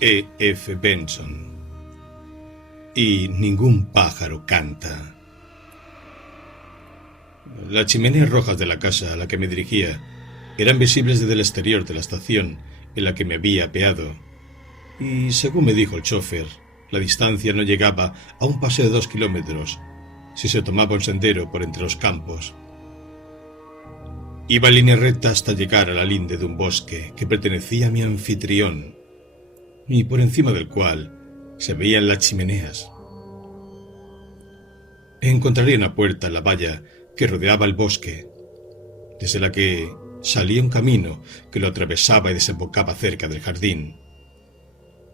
E. F. Benson. Y ningún pájaro canta. Las chimeneas rojas de la casa a la que me dirigía eran visibles desde el exterior de la estación en la que me había apeado, y según me dijo el chofer, la distancia no llegaba a un paseo de 2 kilómetros si se tomaba un sendero por entre los campos. Iba en línea recta hasta llegar a la linde de un bosque que pertenecía a mi anfitrión y por encima del cual se veían las chimeneas. Encontraría una puerta en la valla que rodeaba el bosque, desde la que salía un camino que lo atravesaba y desembocaba cerca del jardín.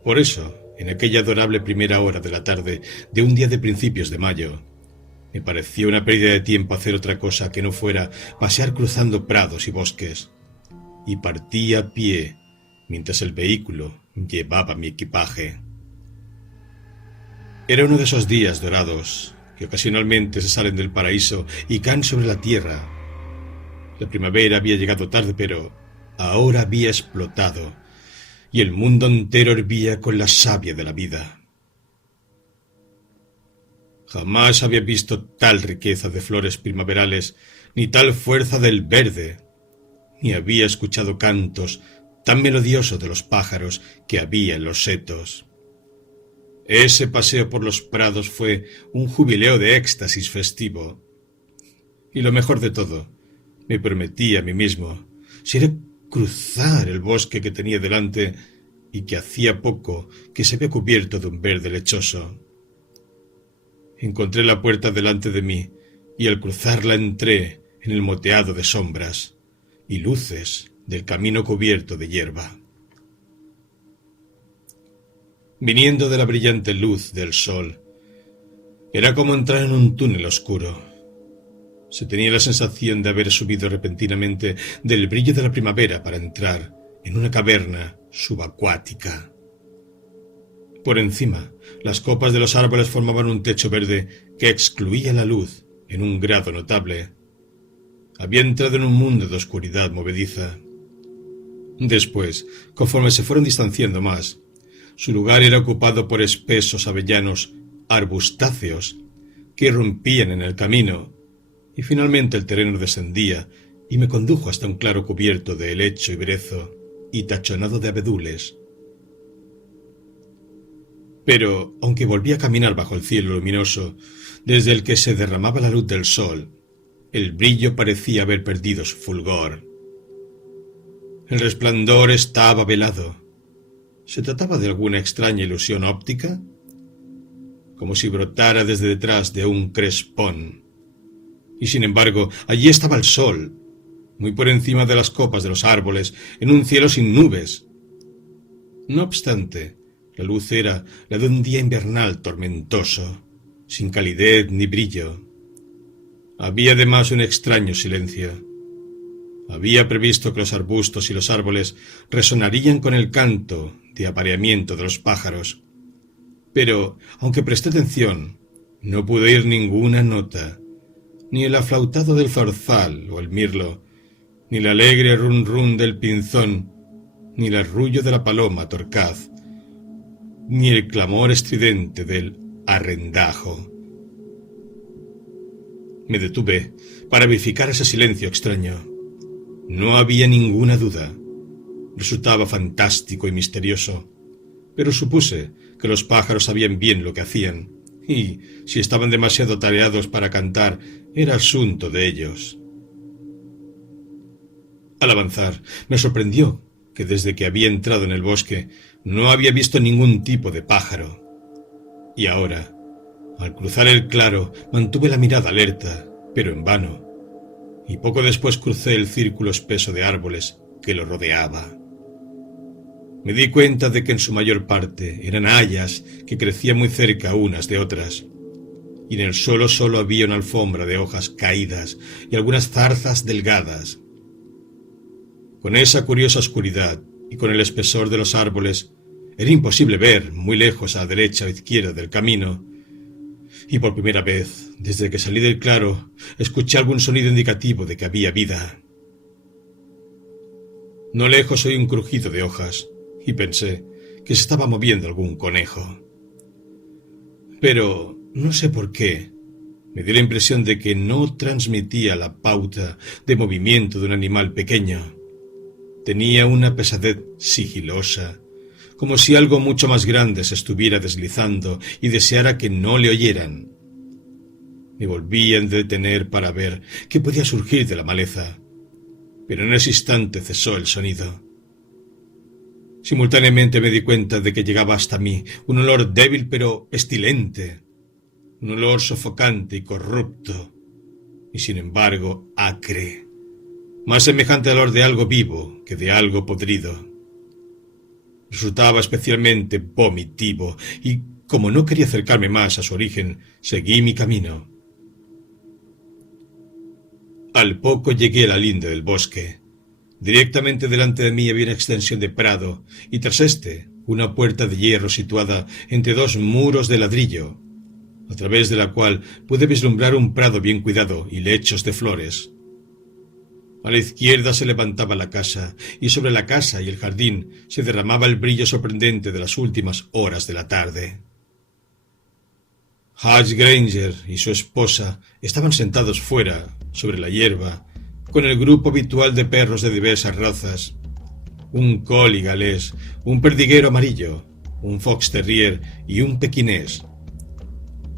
Por eso, en aquella adorable primera hora de la tarde de un día de principios de mayo, me pareció una pérdida de tiempo hacer otra cosa que no fuera pasear cruzando prados y bosques, y partí a pie mientras el vehículo llevaba mi equipaje. Era uno de esos días dorados que ocasionalmente se salen del paraíso y caen sobre la tierra. La primavera había llegado tarde, pero ahora había explotado, y el mundo entero hervía con la savia de la vida. Jamás había visto tal riqueza de flores primaverales, ni tal fuerza del verde, ni había escuchado cantos tan melodiosos de los pájaros que había en los setos. Ese paseo por los prados fue un jubileo de éxtasis festivo. Y lo mejor de todo, me prometí a mí mismo, si era cruzar el bosque que tenía delante y que hacía poco que se había cubierto de un verde lechoso. Encontré la puerta delante de mí y al cruzarla entré en el moteado de sombras y luces del camino cubierto de hierba. Viniendo de la brillante luz del sol, era como entrar en un túnel oscuro. Se tenía la sensación de haber subido repentinamente del brillo de la primavera para entrar en una caverna subacuática. Por encima, las copas de los árboles formaban un techo verde que excluía la luz en un grado notable. Había entrado en un mundo de oscuridad movediza. Después, conforme se fueron distanciando más, su lugar era ocupado por espesos avellanos arbustáceos que irrumpían en el camino, y finalmente el terreno descendía y me condujo hasta un claro cubierto de helecho y brezo y tachonado de abedules. Pero, aunque volví a caminar bajo el cielo luminoso, desde el que se derramaba la luz del sol, el brillo parecía haber perdido su fulgor. El resplandor estaba velado. ¿Se trataba de alguna extraña ilusión óptica? Como si brotara desde detrás de un crespón. Y sin embargo, allí estaba el sol, muy por encima de las copas de los árboles, en un cielo sin nubes. No obstante, la luz era la de un día invernal tormentoso, sin calidez ni brillo. Había además un extraño silencio. Había previsto que los arbustos y los árboles resonarían con el canto de apareamiento de los pájaros. Pero, aunque presté atención, no pude oír ninguna nota, ni el aflautado del zorzal o el mirlo, ni el alegre run run del pinzón, ni el arrullo de la paloma torcaz, ni el clamor estridente del arrendajo. Me detuve para verificar ese silencio extraño. No había ninguna duda. Resultaba fantástico y misterioso, pero supuse que los pájaros sabían bien lo que hacían, y, si estaban demasiado atareados para cantar, era asunto de ellos. Al avanzar, me sorprendió que desde que había entrado en el bosque no había visto ningún tipo de pájaro. Y ahora, al cruzar el claro, mantuve la mirada alerta, pero en vano, y poco después crucé el círculo espeso de árboles que lo rodeaba. Me di cuenta de que en su mayor parte eran hayas que crecían muy cerca unas de otras, y en el suelo solo había una alfombra de hojas caídas y algunas zarzas delgadas. Con esa curiosa oscuridad y con el espesor de los árboles, era imposible ver muy lejos a la derecha o izquierda del camino, y por primera vez, desde que salí del claro, escuché algún sonido indicativo de que había vida. No lejos oí un crujido de hojas, y pensé que se estaba moviendo algún conejo. Pero no sé por qué, me dio la impresión de que no transmitía la pauta de movimiento de un animal pequeño. Tenía una pesadez sigilosa, como si algo mucho más grande se estuviera deslizando y deseara que no le oyeran. Me volví a detener para ver qué podía surgir de la maleza, pero en ese instante cesó el sonido. Simultáneamente me di cuenta de que llegaba hasta mí un olor débil pero pestilente, un olor sofocante y corrupto, y sin embargo acre, más semejante al olor de algo vivo que de algo podrido. Resultaba especialmente vomitivo, y como no quería acercarme más a su origen, seguí mi camino. Al poco llegué a la linde del bosque. Directamente delante de mí había una extensión de prado, y tras este, una puerta de hierro situada entre dos muros de ladrillo, a través de la cual pude vislumbrar un prado bien cuidado y lechos de flores. A la izquierda se levantaba la casa, y sobre la casa y el jardín se derramaba el brillo sorprendente de las últimas horas de la tarde. Hutch Granger y su esposa estaban sentados fuera, sobre la hierba, con el grupo habitual de perros de diversas razas, un collie galés, un perdiguero amarillo, un fox terrier y un pequinés.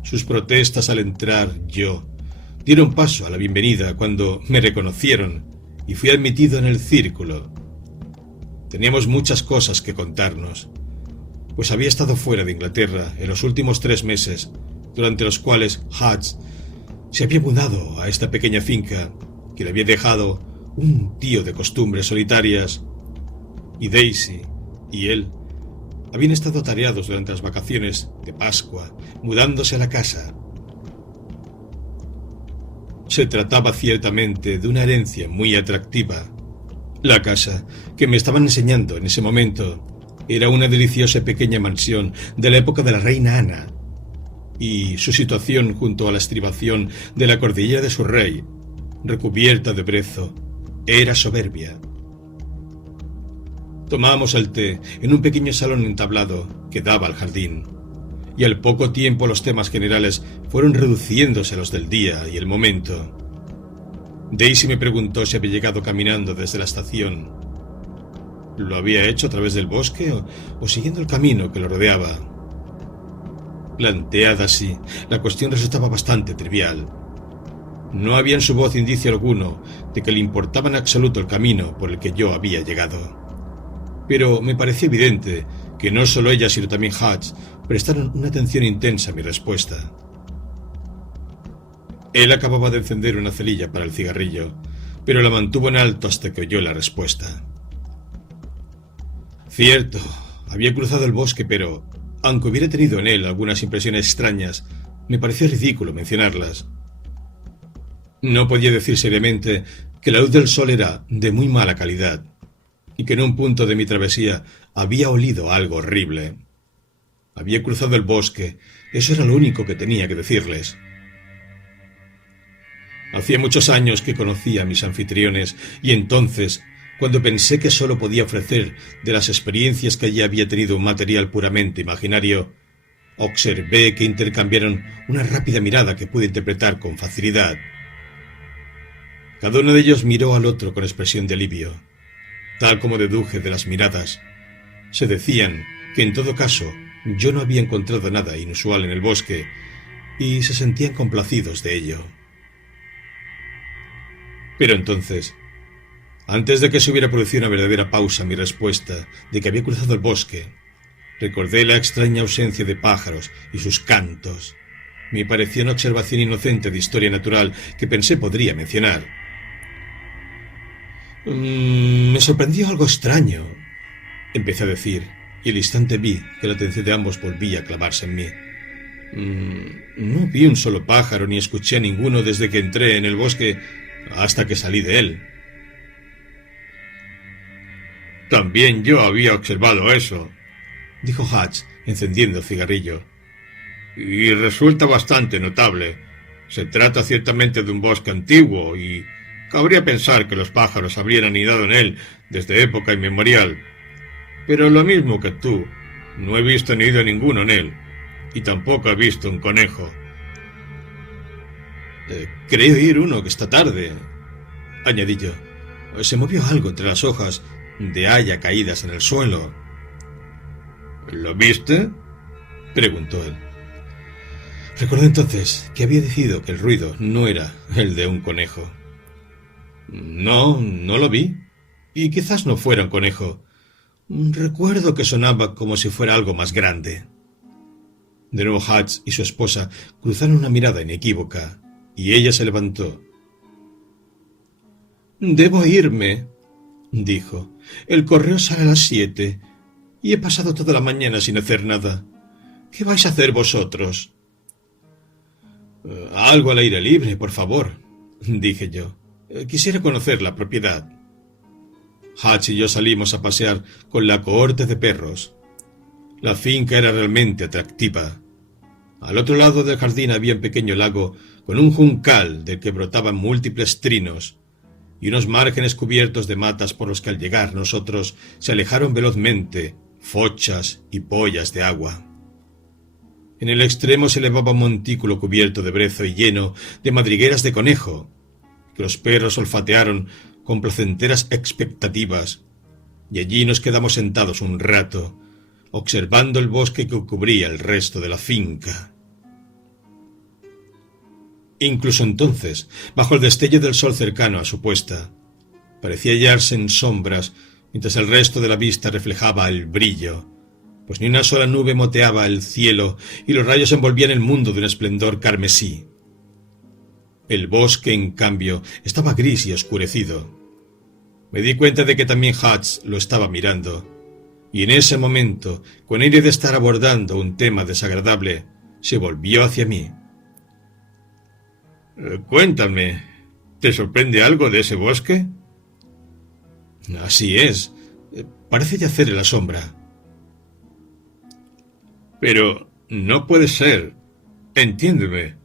Sus protestas al entrar yo dieron paso a la bienvenida cuando me reconocieron y fui admitido en el círculo. Teníamos muchas cosas que contarnos, pues había estado fuera de Inglaterra en los últimos 3 meses, durante los cuales Hutch se había mudado a esta pequeña finca que le había dejado un tío de costumbres solitarias, y Daisy y él habían estado atareados durante las vacaciones de Pascua, mudándose a la casa. Se trataba ciertamente de una herencia muy atractiva. La casa que me estaban enseñando en ese momento era una deliciosa pequeña mansión de la época de la reina Ana, y su situación junto a la estribación de la cordillera de Surrey, recubierta de brezo, era soberbia. Tomábamos el té en un pequeño salón entablado que daba al jardín, y al poco tiempo los temas generales fueron reduciéndose a los del día y el momento. Daisy me preguntó si había llegado caminando desde la estación. ¿Lo había hecho a través del bosque o siguiendo el camino que lo rodeaba? Planteada así, la cuestión resultaba bastante trivial. No había en su voz indicio alguno de que le importaba en absoluto el camino por el que yo había llegado. Pero me pareció evidente que no solo ella sino también Hutch prestaron una atención intensa a mi respuesta. Él acababa de encender una cerilla para el cigarrillo, pero la mantuvo en alto hasta que oyó la respuesta. Cierto, había cruzado el bosque, pero, aunque hubiera tenido en él algunas impresiones extrañas, me pareció ridículo mencionarlas. No podía decir seriamente que la luz del sol era de muy mala calidad, y que en un punto de mi travesía había olido algo horrible. Había cruzado el bosque, eso era lo único que tenía que decirles. Hacía muchos años que conocía a mis anfitriones, y entonces, cuando pensé que solo podía ofrecer de las experiencias que allí había tenido un material puramente imaginario, observé que intercambiaron una rápida mirada que pude interpretar con facilidad. Cada uno de ellos miró al otro con expresión de alivio. Tal como deduje de las miradas, se decían que en todo caso yo no había encontrado nada inusual en el bosque y se sentían complacidos de ello. Pero entonces, antes de que se hubiera producido una verdadera pausa en mi respuesta de que había cruzado el bosque, recordé la extraña ausencia de pájaros y sus cantos. Me pareció una observación inocente de historia natural que pensé podría mencionar. Me sorprendió algo extraño, empecé a decir, y al instante vi que la atención de ambos volvía a clavarse en mí. No vi un solo pájaro ni escuché a ninguno desde que entré en el bosque hasta que salí de él. También yo había observado eso, dijo Hutch, encendiendo el cigarrillo. Y resulta bastante notable. Se trata ciertamente de un bosque antiguo y cabría pensar que los pájaros habrían anidado en él desde época inmemorial. Pero lo mismo que tú, No he visto ni oído ninguno en él, y tampoco he visto un conejo. Creo oír uno que esta tarde, añadí yo. Se movió algo entre las hojas de haya caídas en el suelo. ¿Lo viste?, preguntó él. Recordé entonces que había decidido que el ruido no era el de un conejo. No lo vi, y quizás no fuera un conejo. Recuerdo que sonaba como si fuera algo más grande. De nuevo Hatch y su esposa cruzaron una mirada inequívoca, y ella se levantó. «Debo irme», dijo. «El correo sale a las 7, y he pasado toda la mañana sin hacer nada. ¿Qué vais a hacer vosotros?» «Algo al aire libre, por favor», dije yo. «Quisiera conocer la propiedad». Hatch y yo salimos a pasear con la cohorte de perros. La finca era realmente atractiva. Al otro lado del jardín había un pequeño lago con un juncal del que brotaban múltiples trinos y unos márgenes cubiertos de matas por los que al llegar nosotros se alejaron velozmente fochas y pollas de agua. En el extremo se elevaba un montículo cubierto de brezo y lleno de madrigueras de conejo, que los perros olfatearon con placenteras expectativas, y allí nos quedamos sentados un rato, observando el bosque que cubría el resto de la finca. Incluso entonces, bajo el destello del sol cercano a su puesta, parecía hallarse en sombras, mientras el resto de la vista reflejaba el brillo, pues ni una sola nube moteaba el cielo y los rayos envolvían el mundo de un esplendor carmesí. El bosque, en cambio, estaba gris y oscurecido. Me di cuenta de que también Hatch lo estaba mirando, y en ese momento, con aire de estar abordando un tema desagradable, se volvió hacia mí. «Cuéntame, ¿te sorprende algo de ese bosque?» «Así es, parece yacer en la sombra». «Pero no puede ser, entiéndeme»,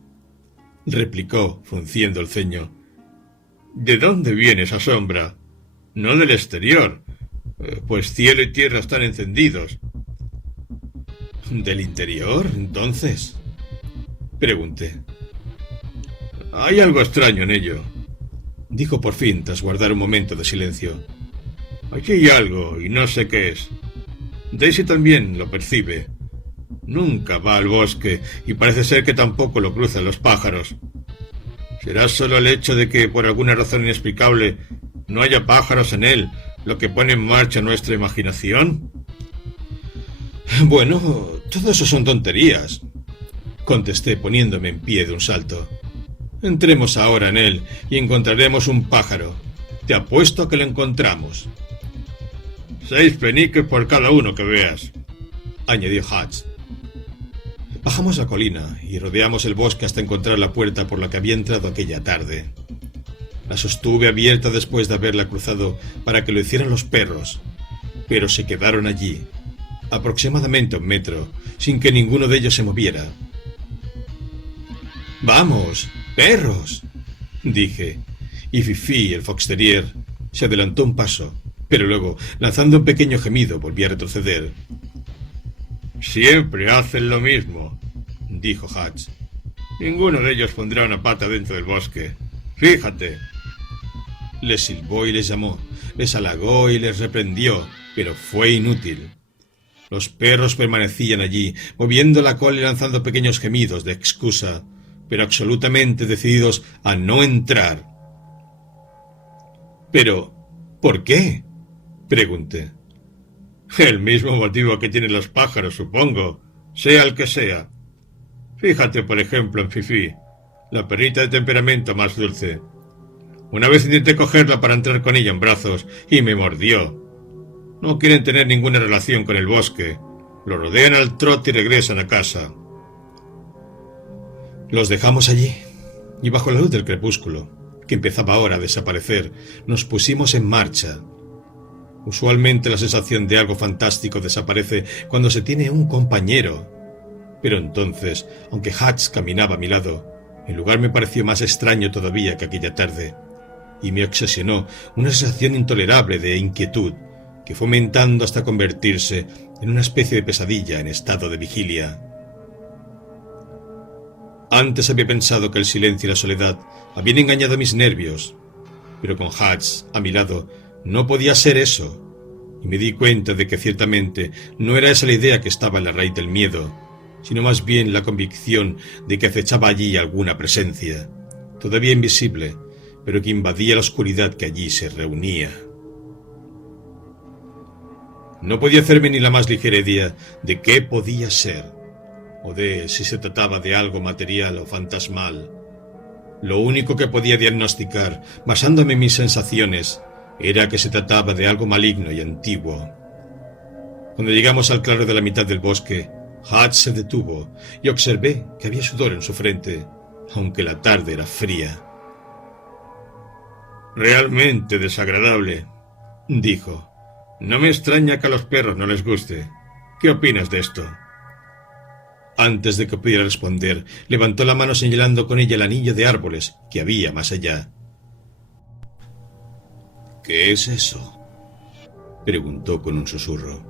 replicó, frunciendo el ceño. «¿De dónde viene esa sombra? No del exterior, pues cielo y tierra están encendidos». «¿Del interior, entonces?», pregunté. «Hay algo extraño en ello», dijo por fin tras guardar un momento de silencio. «Aquí hay algo y no sé qué es. Daisy también lo percibe. Nunca va al bosque y parece ser que tampoco lo cruzan los pájaros. ¿Será solo el hecho de que por alguna razón inexplicable no haya pájaros en él lo que pone en marcha nuestra imaginación?» «Bueno, todo eso son tonterías», contesté poniéndome en pie de un salto. «Entremos ahora en él y encontraremos un pájaro. Te apuesto a que lo encontramos». «6 peniques por cada uno que veas», añadió Hatch. Bajamos la colina y rodeamos el bosque hasta encontrar la puerta por la que había entrado aquella tarde. La sostuve abierta después de haberla cruzado para que lo hicieran los perros, pero se quedaron allí, aproximadamente 1 metro, sin que ninguno de ellos se moviera. «¡Vamos, perros!», dije, y Fifi, el fox terrier, se adelantó un paso, pero luego, lanzando un pequeño gemido, volvió a retroceder. «Siempre hacen lo mismo», dijo Hatch. «Ninguno de ellos pondrá una pata dentro del bosque. Fíjate». Les silbó y les llamó, les halagó y les reprendió, pero fue inútil. Los perros permanecían allí, moviendo la cola y lanzando pequeños gemidos de excusa, pero absolutamente decididos a no entrar. «¿Pero por qué?», pregunté. «El mismo motivo que tienen los pájaros, supongo, sea el que sea. Fíjate, por ejemplo, en Fifi, la perrita de temperamento más dulce. Una vez intenté cogerla para entrar con ella en brazos y me mordió. No quieren tener ninguna relación con el bosque. Lo rodean al trote y regresan a casa». Los dejamos allí, y bajo la luz del crepúsculo, que empezaba ahora a desaparecer, nos pusimos en marcha. Usualmente la sensación de algo fantástico desaparece cuando se tiene un compañero, pero entonces, aunque Hatch caminaba a mi lado, el lugar me pareció más extraño todavía que aquella tarde, y me obsesionó una sensación intolerable de inquietud que fue aumentando hasta convertirse en una especie de pesadilla en estado de vigilia. Antes había pensado que el silencio y la soledad habían engañado mis nervios, pero con Hutch a mi lado no podía ser eso, y me di cuenta de que ciertamente no era esa la idea que estaba en la raíz del miedo, sino más bien la convicción de que acechaba allí alguna presencia, todavía invisible, pero que invadía la oscuridad que allí se reunía. No podía hacerme ni la más ligera idea de qué podía ser, o de si se trataba de algo material o fantasmal. Lo único que podía diagnosticar, basándome en mis sensaciones, era que se trataba de algo maligno y antiguo. Cuando llegamos al claro de la mitad del bosque, Hutch se detuvo y observé que había sudor en su frente, aunque la tarde era fría. «Realmente desagradable», dijo. «No me extraña que a los perros no les guste. ¿Qué opinas de esto?» Antes de que pudiera responder, levantó la mano señalando con ella el anillo de árboles que había más allá. «¿Qué es eso?», preguntó con un susurro.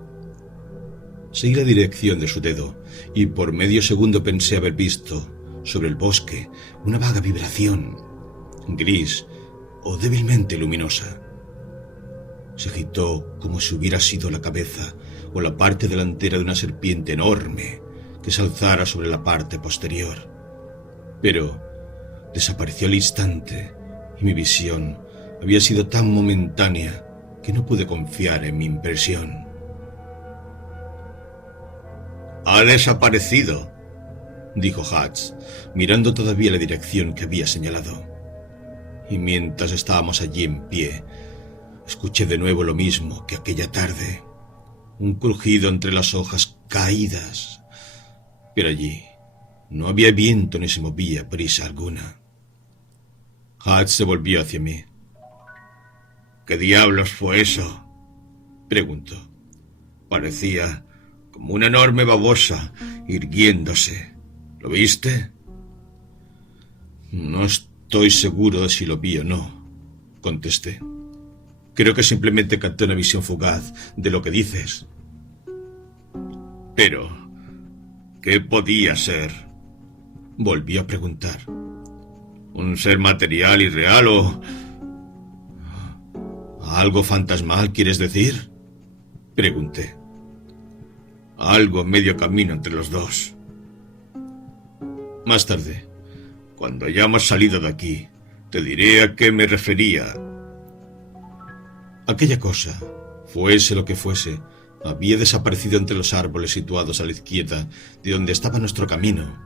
Seguí la dirección de su dedo y por medio segundo pensé haber visto, sobre el bosque, una vaga vibración, gris o débilmente luminosa. Se agitó como si hubiera sido la cabeza o la parte delantera de una serpiente enorme que se alzara sobre la parte posterior. Pero desapareció al instante y mi visión había sido tan momentánea que no pude confiar en mi impresión. «Ha desaparecido», dijo Hutch, mirando todavía la dirección que había señalado. Y mientras estábamos allí en pie, escuché de nuevo lo mismo que aquella tarde, un crujido entre las hojas caídas. Pero allí no había viento ni se movía brisa alguna. Hutch se volvió hacia mí. «¿Qué diablos fue eso?», preguntó. «Parecía como una enorme babosa irguiéndose. ¿Lo viste?» «No estoy seguro de si lo vi o no», contesté. «Creo que simplemente capté una visión fugaz de lo que dices». «Pero, ¿qué podía ser?», volvió a preguntar. «¿Un ser material y real o...? ¿Algo fantasmal, quieres decir?», pregunté. «Algo medio camino entre los dos». Más tarde, cuando hayamos salido de aquí, te diré a qué me refería. Aquella cosa, fuese lo que fuese, había desaparecido entre los árboles situados a la izquierda de donde estaba nuestro camino,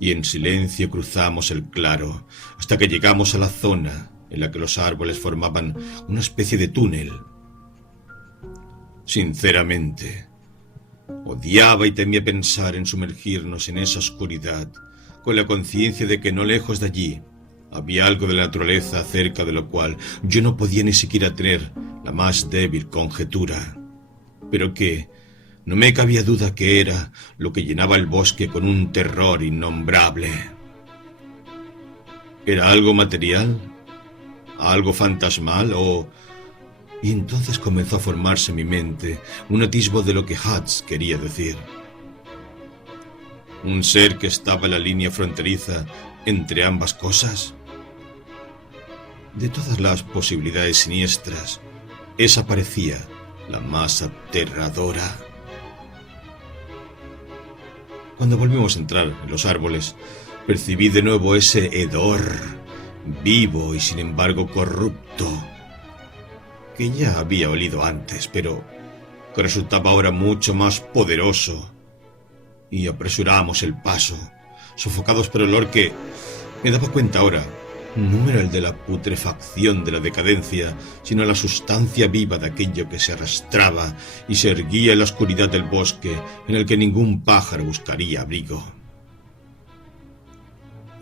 y en silencio cruzamos el claro hasta que llegamos a la zona en la que los árboles formaban una especie de túnel. Sinceramente, odiaba y temía pensar en sumergirnos en esa oscuridad, con la conciencia de que no lejos de allí había algo de la naturaleza acerca de lo cual yo no podía ni siquiera tener la más débil conjetura, pero que no me cabía duda que era lo que llenaba el bosque con un terror innombrable. ¿Era algo material? ¿Algo fantasmal? ¿O...? Y entonces comenzó a formarse en mi mente un atisbo de lo que Hutch quería decir. ¿Un ser que estaba en la línea fronteriza entre ambas cosas? De todas las posibilidades siniestras, esa parecía la más aterradora. Cuando volvimos a entrar en los árboles, percibí de nuevo ese hedor vivo y sin embargo corrupto, que ya había olido antes, pero que resultaba ahora mucho más poderoso. Y apresuramos el paso, sofocados por el olor que, me daba cuenta ahora, no era el de la putrefacción de la decadencia, sino la sustancia viva de aquello que se arrastraba y se erguía en la oscuridad del bosque en el que ningún pájaro buscaría abrigo.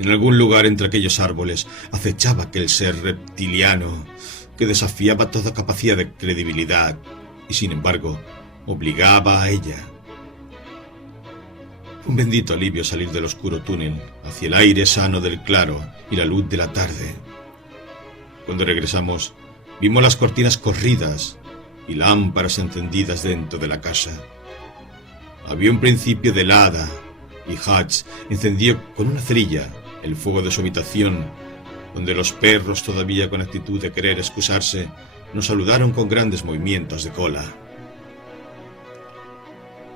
En algún lugar entre aquellos árboles acechaba aquel ser reptiliano que desafiaba toda capacidad de credibilidad y, sin embargo, obligaba a ella. Un bendito alivio salir del oscuro túnel hacia el aire sano del claro y la luz de la tarde. Cuando regresamos, vimos las cortinas corridas y lámparas encendidas dentro de la casa. Había un principio de helada, y Hutch encendió con una cerilla el fuego de su habitación, donde los perros, todavía con actitud de querer excusarse, nos saludaron con grandes movimientos de cola.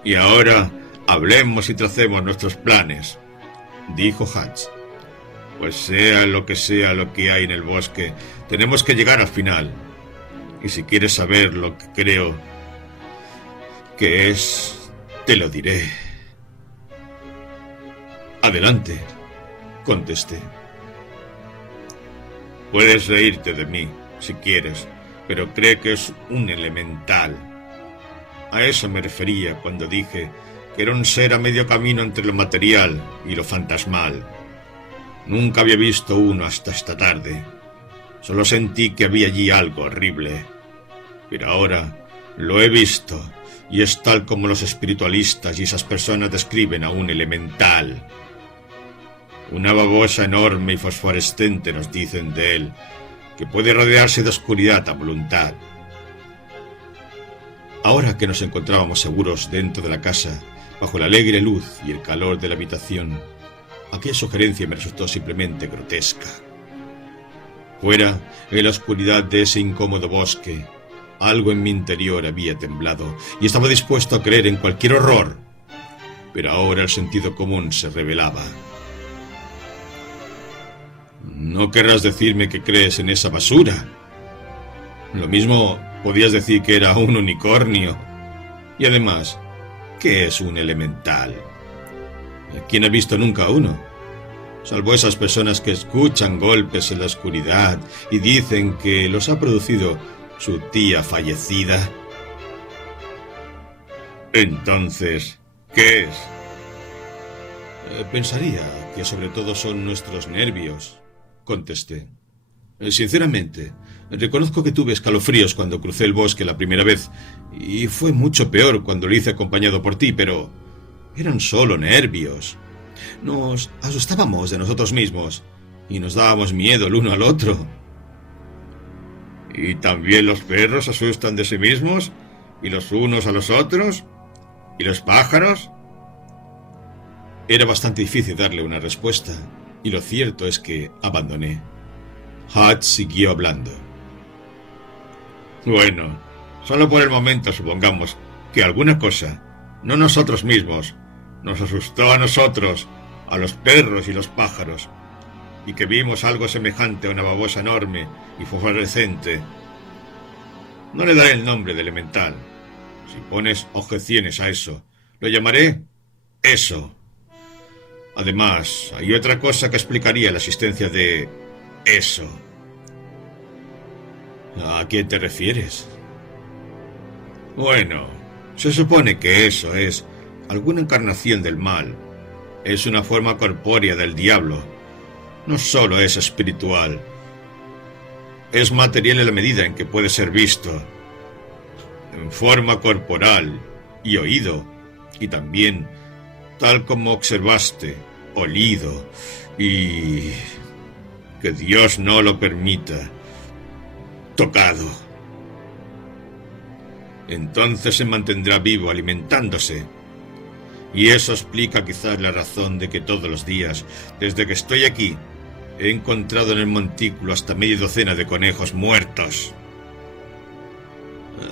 «Y ahora hablemos y tracemos nuestros planes», dijo Hutch. «Pues sea lo que hay en el bosque, tenemos que llegar al final. Y si quieres saber lo que creo que es, te lo diré». «Adelante», contesté. «Puedes reírte de mí, si quieres, pero cree que es un elemental. A eso me refería cuando dije que era un ser a medio camino entre lo material y lo fantasmal. Nunca había visto uno hasta esta tarde. Solo sentí que había allí algo horrible. Pero ahora lo he visto, y es tal como los espiritualistas y esas personas describen a un elemental. Una babosa enorme y fosforescente, nos dicen de él, que puede rodearse de oscuridad a voluntad». Ahora que nos encontrábamos seguros dentro de la casa, bajo la alegre luz y el calor de la habitación, aquella sugerencia me resultó simplemente grotesca. Fuera, en la oscuridad de ese incómodo bosque, algo en mi interior había temblado y estaba dispuesto a creer en cualquier horror, pero ahora el sentido común se rebelaba. «No querrás decirme que crees en esa basura. Lo mismo podías decir que era un unicornio. Y además, ¿qué es un elemental? ¿Quién ha visto nunca uno? Salvo esas personas que escuchan golpes en la oscuridad y dicen que los ha producido su tía fallecida». «Entonces, ¿qué es?» «Pensaría que sobre todo son nuestros nervios», contesté. «Sinceramente, reconozco que tuve escalofríos cuando crucé el bosque la primera vez, y fue mucho peor cuando lo hice acompañado por ti, pero eran solo nervios. Nos asustábamos de nosotros mismos y nos dábamos miedo el uno al otro». «¿Y también los perros asustan de sí mismos? ¿Y los unos a los otros? ¿Y los pájaros?» Era bastante difícil darle una respuesta, y lo cierto es que abandoné. Hutch siguió hablando. «Bueno, solo por el momento supongamos que alguna cosa, no nosotros mismos, nos asustó a nosotros, a los perros y los pájaros, y que vimos algo semejante a una babosa enorme y fosforescente. No le daré el nombre de elemental. Si pones objeciones a eso, lo llamaré eso. Además, hay otra cosa que explicaría la existencia de eso». «¿A qué te refieres?» «Bueno, se supone que eso es alguna encarnación del mal. Es una forma corpórea del diablo. No solo es espiritual. Es material en la medida en que puede ser visto, en forma corporal y oído, y también, tal como observaste, olido, y, que Dios no lo permita, tocado. Entonces se mantendrá vivo alimentándose. Y eso explica quizás la razón de que todos los días, desde que estoy aquí, he encontrado en el montículo hasta media docena de conejos muertos».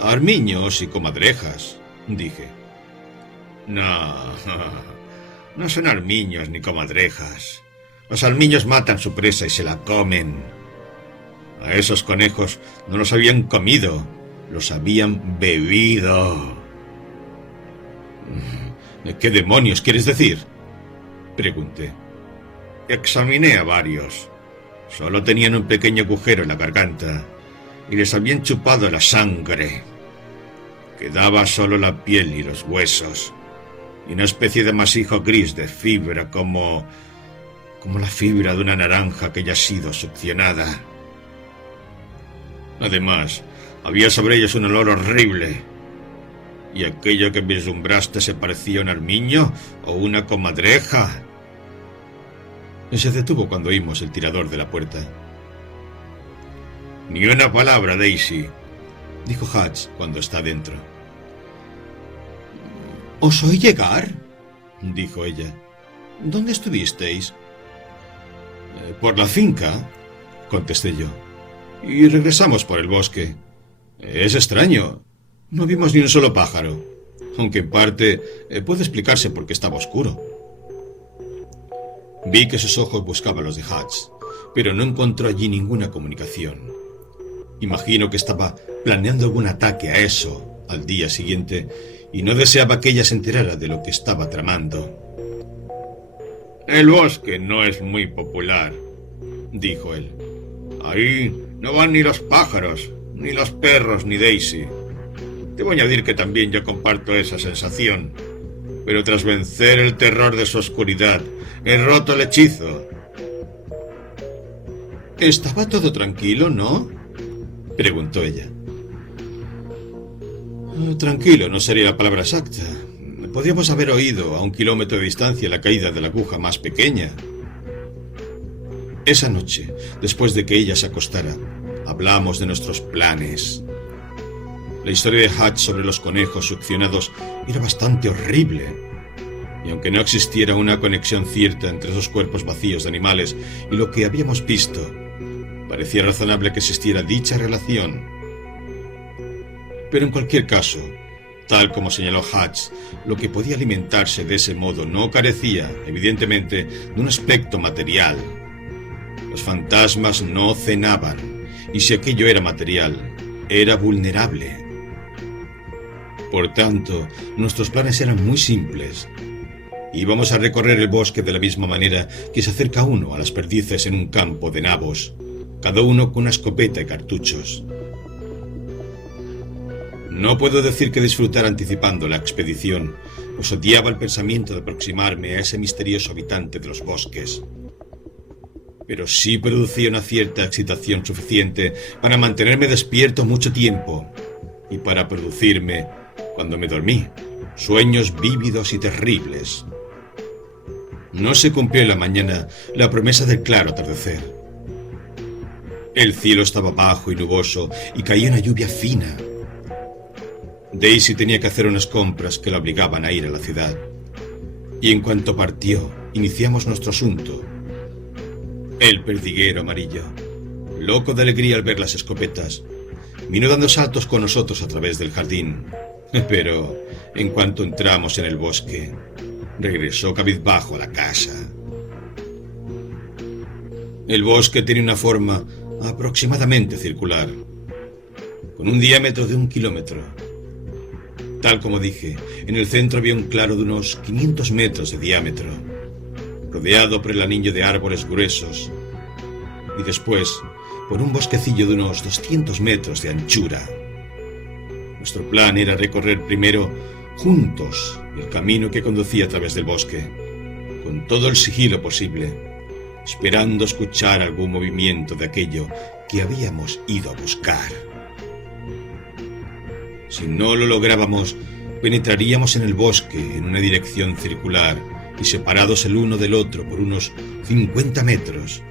«Armiños y comadrejas», dije. No son armiños ni comadrejas. Los armiños matan su presa y se la comen. A esos conejos no los habían comido, los habían bebido». «¿Qué demonios quieres decir?», pregunté. «Examiné a varios. Solo tenían un pequeño agujero en la garganta y les habían chupado la sangre. Quedaba solo la piel y los huesos, y una especie de amasijo gris de fibra como la fibra de una naranja que ya ha sido succionada. Además, había sobre ellos un olor horrible. ¿Y aquello que vislumbraste se parecía a un armiño o una comadreja?». Se detuvo cuando oímos el tirador de la puerta. «Ni una palabra, Daisy. dijo Hatch cuando está dentro. —¿Os oí llegar? —dijo ella. —¿Dónde estuvisteis? —Por la finca —contesté yo—, y regresamos por el bosque. Es extraño. No vimos ni un solo pájaro, aunque en parte puede explicarse por qué estaba oscuro. Vi que sus ojos buscaban los de Hatch, pero no encontró allí ninguna comunicación. Imagino que estaba planeando algún ataque a eso al día siguiente y no deseaba que ella se enterara de lo que estaba tramando. —El bosque no es muy popular —dijo él—. Ahí no van ni los pájaros, ni los perros, ni Daisy. Debo añadir que también yo comparto esa sensación, pero tras vencer el terror de su oscuridad, he roto el hechizo. —¿Estaba todo tranquilo, no? —preguntó ella. Tranquilo no sería la palabra exacta. Podíamos haber oído a 1 kilómetro de distancia la caída de la aguja más pequeña. Esa noche, después de que ella se acostara, hablamos de nuestros planes. La historia de Hatch sobre los conejos succionados era bastante horrible, y aunque no existiera una conexión cierta entre esos cuerpos vacíos de animales y lo que habíamos visto, parecía razonable que existiera dicha relación. Pero en cualquier caso, tal como señaló Hatch, lo que podía alimentarse de ese modo no carecía, evidentemente, de un aspecto material. Los fantasmas no cenaban, y si aquello era material, era vulnerable. Por tanto, nuestros planes eran muy simples. Íbamos a recorrer el bosque de la misma manera que se acerca uno a las perdices en un campo de nabos, cada uno con una escopeta y cartuchos. No puedo decir que disfrutara anticipando la expedición, pues odiaba el pensamiento de aproximarme a ese misterioso habitante de los bosques. Pero sí producía una cierta excitación suficiente para mantenerme despierto mucho tiempo y para producirme, cuando me dormí, sueños vívidos y terribles. No se cumplió en la mañana la promesa del claro atardecer. El cielo estaba bajo y nuboso y caía una lluvia fina. Daisy tenía que hacer unas compras que la obligaban a ir a la ciudad. Y en cuanto partió, iniciamos nuestro asunto. El perdiguero amarillo, loco de alegría al ver las escopetas, vino dando saltos con nosotros a través del jardín. Pero, en cuanto entramos en el bosque, regresó cabizbajo a la casa. El bosque tiene una forma aproximadamente circular, con un diámetro de 1 kilómetro. Tal como dije, en el centro había un claro de unos 500 metros de diámetro, rodeado por el anillo de árboles gruesos, y después por un bosquecillo de unos 200 metros de anchura. Nuestro plan era recorrer primero juntos el camino que conducía a través del bosque, con todo el sigilo posible, esperando escuchar algún movimiento de aquello que habíamos ido a buscar. Si no lo lográbamos, penetraríamos en el bosque en una dirección circular y separados el uno del otro por unos 50 metros.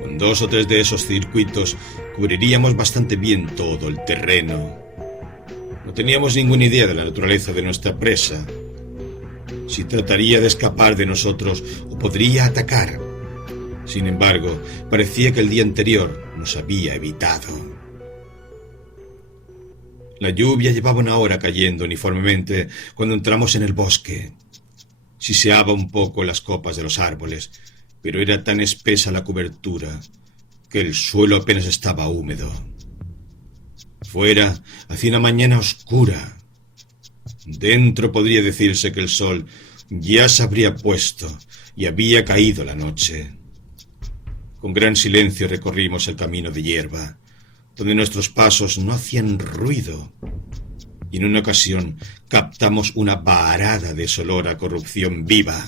Con 2 o 3 de esos circuitos cubriríamos bastante bien todo el terreno. No teníamos ninguna idea de la naturaleza de nuestra presa, si trataría de escapar de nosotros o podría atacar. Sin embargo, parecía que el día anterior nos había evitado. La lluvia llevaba una hora cayendo uniformemente cuando entramos en el bosque. Siseaba un poco las copas de los árboles, pero era tan espesa la cobertura que el suelo apenas estaba húmedo. Fuera hacía una mañana oscura. Dentro podría decirse que el sol ya se habría puesto y había caído la noche. Con gran silencio recorrimos el camino de hierba, donde nuestros pasos no hacían ruido, y en una ocasión captamos una varada de olor a corrupción viva.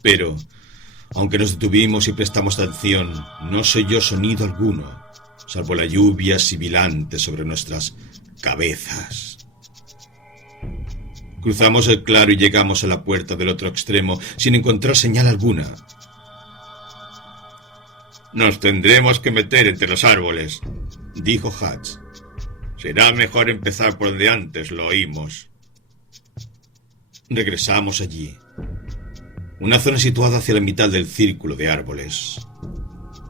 Pero, aunque nos detuvimos y prestamos atención, no se oyó sonido alguno, salvo la lluvia sibilante sobre nuestras cabezas. Cruzamos el claro y llegamos a la puerta del otro extremo sin encontrar señal alguna. Nos tendremos que meter entre los árboles, dijo Hatch. Será mejor empezar por donde antes lo oímos. Regresamos allí. Una zona situada hacia la mitad del círculo de árboles.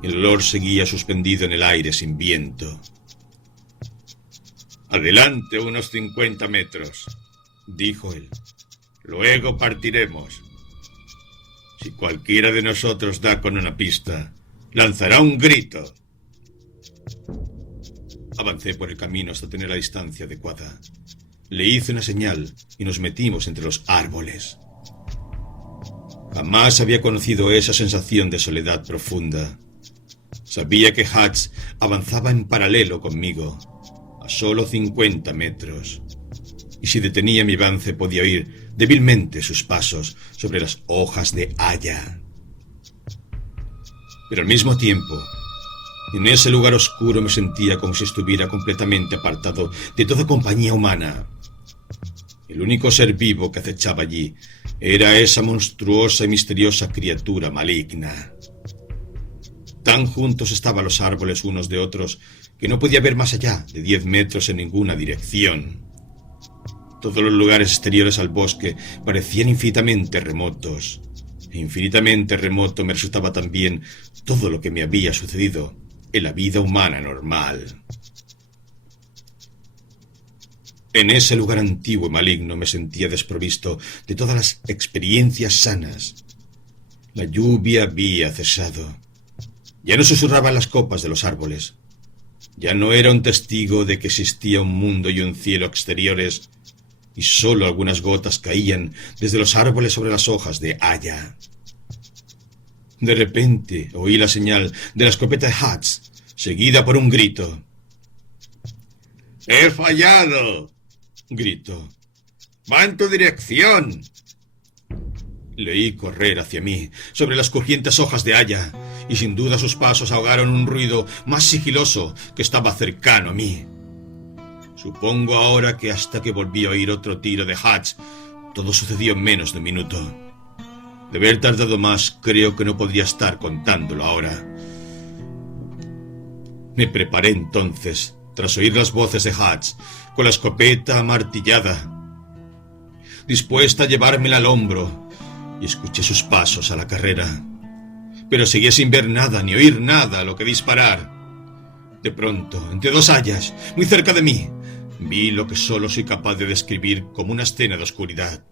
El olor seguía suspendido en el aire sin viento. Adelante unos 50 metros, dijo él. Luego partiremos. Si cualquiera de nosotros da con una pista, lanzará un grito. Avancé por el camino hasta tener la distancia adecuada. Le hice una señal y nos metimos entre los árboles. Jamás había conocido esa sensación de soledad profunda. Sabía que Hatch avanzaba en paralelo conmigo, a solo 50 metros. Y si detenía mi avance podía oír débilmente sus pasos sobre las hojas de haya. Pero al mismo tiempo, en ese lugar oscuro me sentía como si estuviera completamente apartado de toda compañía humana. El único ser vivo que acechaba allí era esa monstruosa y misteriosa criatura maligna. Tan juntos estaban los árboles unos de otros que no podía ver más allá de 10 metros en ninguna dirección. Todos los lugares exteriores al bosque parecían infinitamente remotos. E infinitamente remoto me resultaba también todo lo que me había sucedido en la vida humana normal. En ese lugar antiguo y maligno me sentía desprovisto de todas las experiencias sanas. La lluvia había cesado. Ya no susurraban las copas de los árboles. Ya no era un testigo de que existía un mundo y un cielo exteriores, y solo algunas gotas caían desde los árboles sobre las hojas de haya. De repente oí la señal de la escopeta de Hatch, seguida por un grito. ¡He fallado!, gritó. ¡Va en tu dirección! Le oí correr hacia mí, sobre las crujientes hojas de haya, y sin duda sus pasos ahogaron un ruido más sigiloso que estaba cercano a mí. Supongo ahora que hasta que volví a oír otro tiro de Hatch, todo sucedió en menos de un minuto. De haber tardado más, creo que no podría estar contándolo ahora. Me preparé entonces, tras oír las voces de Hatch, con la escopeta amartillada, dispuesta a llevármela al hombro, y escuché sus pasos a la carrera. Pero seguía sin ver nada ni oír nada a lo que disparar. De pronto, entre dos hayas, muy cerca de mí, vi lo que solo soy capaz de describir como una escena de oscuridad.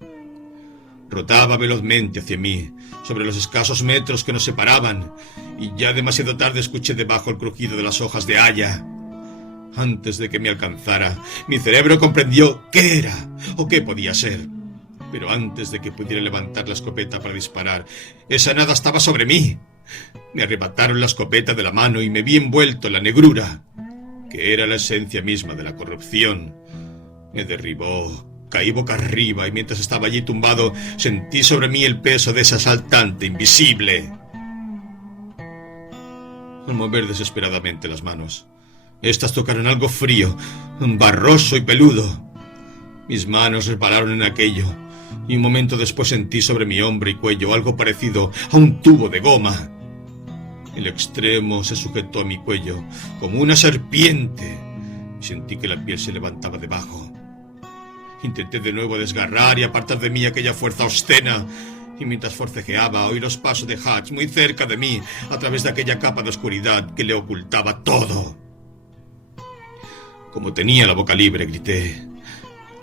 Rotaba velozmente hacia mí, sobre los escasos metros que nos separaban, y ya demasiado tarde escuché debajo el crujido de las hojas de haya. Antes de que me alcanzara, mi cerebro comprendió qué era o qué podía ser. Pero antes de que pudiera levantar la escopeta para disparar, esa nada estaba sobre mí. Me arrebataron la escopeta de la mano y me vi envuelto en la negrura, que era la esencia misma de la corrupción. Me derribó. Caí boca arriba y mientras estaba allí tumbado sentí sobre mí el peso de ese asaltante invisible. Al mover desesperadamente las manos, estas tocaron algo frío, barroso y peludo. Mis manos resbalaron en aquello y un momento después sentí sobre mi hombro y cuello algo parecido a un tubo de goma. El extremo se sujetó a mi cuello como una serpiente y sentí que la piel se levantaba debajo. Intenté de nuevo desgarrar y apartar de mí aquella fuerza obscena, y mientras forcejeaba oí los pasos de Hatch muy cerca de mí, a través de aquella capa de oscuridad que le ocultaba todo. Como tenía la boca libre, grité: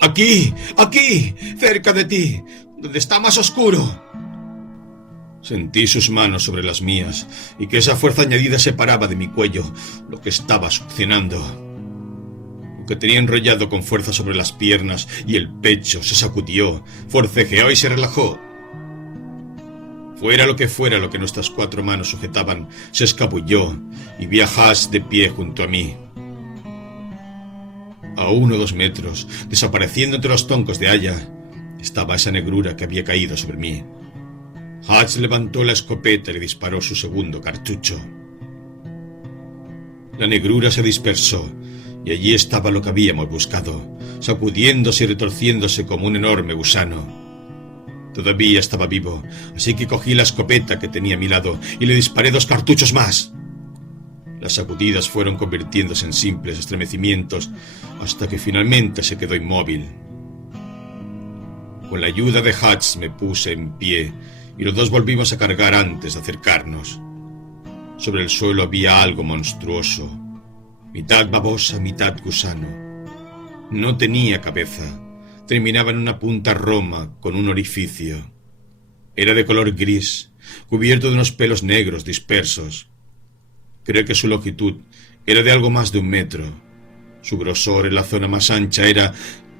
¡Aquí! ¡Aquí! ¡Cerca de ti! ¡Donde está más oscuro! Sentí sus manos sobre las mías, y que esa fuerza añadida separaba de mi cuello lo que estaba succionando. Que tenía enrollado con fuerza sobre las piernas y el pecho se sacudió, forcejeó y se relajó. Fuera lo que nuestras 4 manos sujetaban, se escabulló y vi a Hatch de pie junto a mí. A 1 o 2 metros, desapareciendo entre los troncos de haya, estaba esa negrura que había caído sobre mí. Hatch levantó la escopeta y le disparó su segundo cartucho. La negrura se dispersó, y allí estaba lo que habíamos buscado, sacudiéndose y retorciéndose como un enorme gusano. Todavía estaba vivo, así que cogí la escopeta que tenía a mi lado y le disparé 2 cartuchos más. Las sacudidas fueron convirtiéndose en simples estremecimientos hasta que finalmente se quedó inmóvil. Con la ayuda de Hatch me puse en pie y los dos volvimos a cargar antes de acercarnos. Sobre el suelo había algo monstruoso, mitad babosa, mitad gusano. No tenía cabeza, terminaba en una punta roma con un orificio. Era de color gris, cubierto de unos pelos negros dispersos. Creo que su longitud era de algo más de 1 metro. Su grosor en la zona más ancha era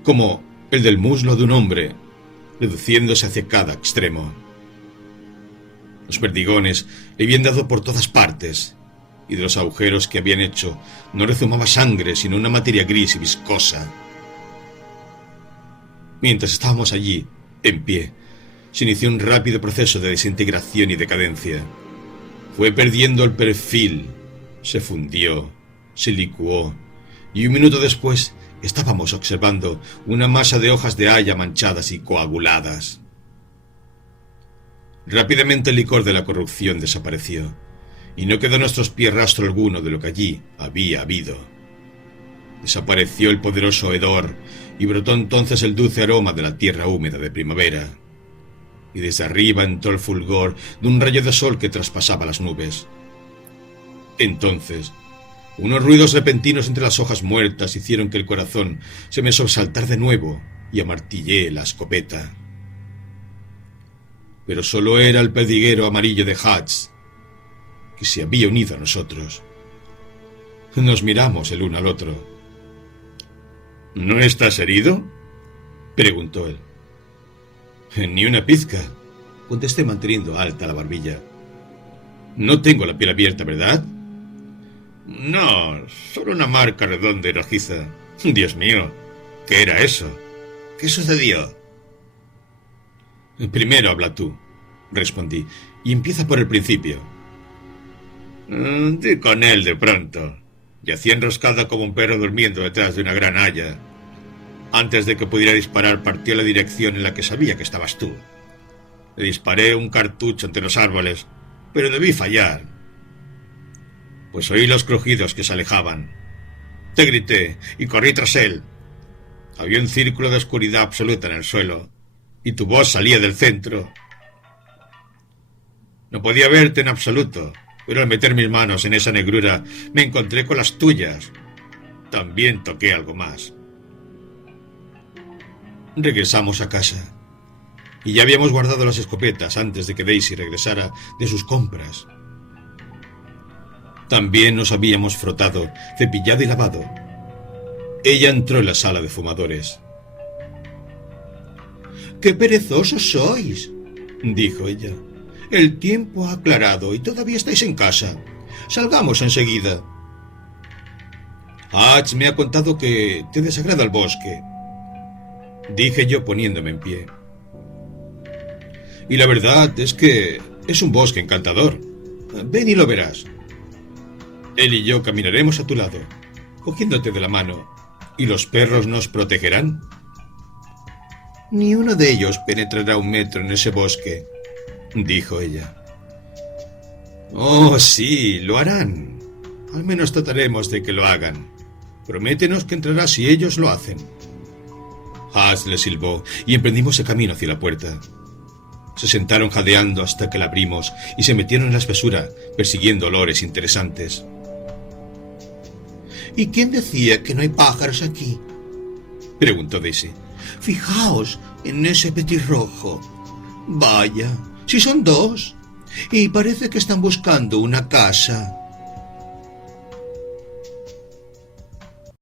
como el del muslo de un hombre, reduciéndose hacia cada extremo. Los perdigones le habían dado por todas partes, y de los agujeros que habían hecho no rezumaba sangre, sino una materia gris y viscosa. Mientras estábamos allí, en pie, se inició un rápido proceso de desintegración y decadencia. Fue perdiendo el perfil, se fundió, se licuó, y 1 minuto después estábamos observando una masa de hojas de haya manchadas y coaguladas. Rápidamente el licor de la corrupción desapareció, y no quedó a nuestros pies rastro alguno de lo que allí había habido. Desapareció el poderoso hedor, y brotó entonces el dulce aroma de la tierra húmeda de primavera. Y desde arriba entró el fulgor de un rayo de sol que traspasaba las nubes. Entonces, unos ruidos repentinos entre las hojas muertas hicieron que el corazón se me sobresaltara de nuevo, y amartillé la escopeta. Pero solo era el perdiguero amarillo de Hatch, que se había unido a nosotros. Nos miramos el uno al otro. ¿No estás herido?, preguntó él. Ni una pizca, contesté manteniendo alta la barbilla. No tengo la piel abierta, ¿verdad? No, solo una marca redonda y rojiza. Dios mío, ¿qué era eso? ¿Qué sucedió? Primero habla tú, respondí, y empieza por el principio. Di con él de pronto. Yacía enroscada como un perro durmiendo detrás de una gran haya. Antes de que pudiera disparar, partió la dirección en la que sabía que estabas tú. Le disparé un cartucho entre los árboles, pero debí fallar. Pues oí los crujidos que se alejaban. Te grité y corrí tras él. Había un círculo de oscuridad absoluta en el suelo, y tu voz salía del centro. No podía verte en absoluto, pero al meter mis manos en esa negrura me encontré con las tuyas. También toqué algo más. Regresamos a casa, y ya habíamos guardado las escopetas antes de que Daisy regresara de sus compras. También nos habíamos frotado, cepillado y lavado. Ella entró en la sala de fumadores. «¡Qué perezosos sois!», dijo ella. «El tiempo ha aclarado y todavía estáis en casa. Salgamos enseguida». «Hatch me ha contado que te desagrada el bosque», dije yo poniéndome en pie. «Y la verdad es que es un bosque encantador. Ven y lo verás. Él y yo caminaremos a tu lado, cogiéndote de la mano, y los perros nos protegerán. Ni uno de ellos penetrará 1 metro en ese bosque», dijo ella. «Oh, sí, lo harán. Al menos trataremos de que lo hagan. Prométenos que entrarás si ellos lo hacen». Hatch le silbó y emprendimos el camino hacia la puerta. Se sentaron jadeando hasta que la abrimos y se metieron en la espesura, persiguiendo olores interesantes. «¿Y quién decía que no hay pájaros aquí?», preguntó Daisy. «Fijaos en ese petirrojo. Vaya, si son 2. Y parece que están buscando una casa».